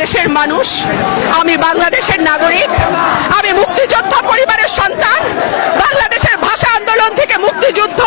বাংলাদেশের মানুষ, আমি বাংলাদেশের নাগরিক, আমি মুক্তিযোদ্ধা পরিবারের সন্তান। বাংলাদেশের ভাষা আন্দোলন থেকে মুক্তিযুদ্ধ,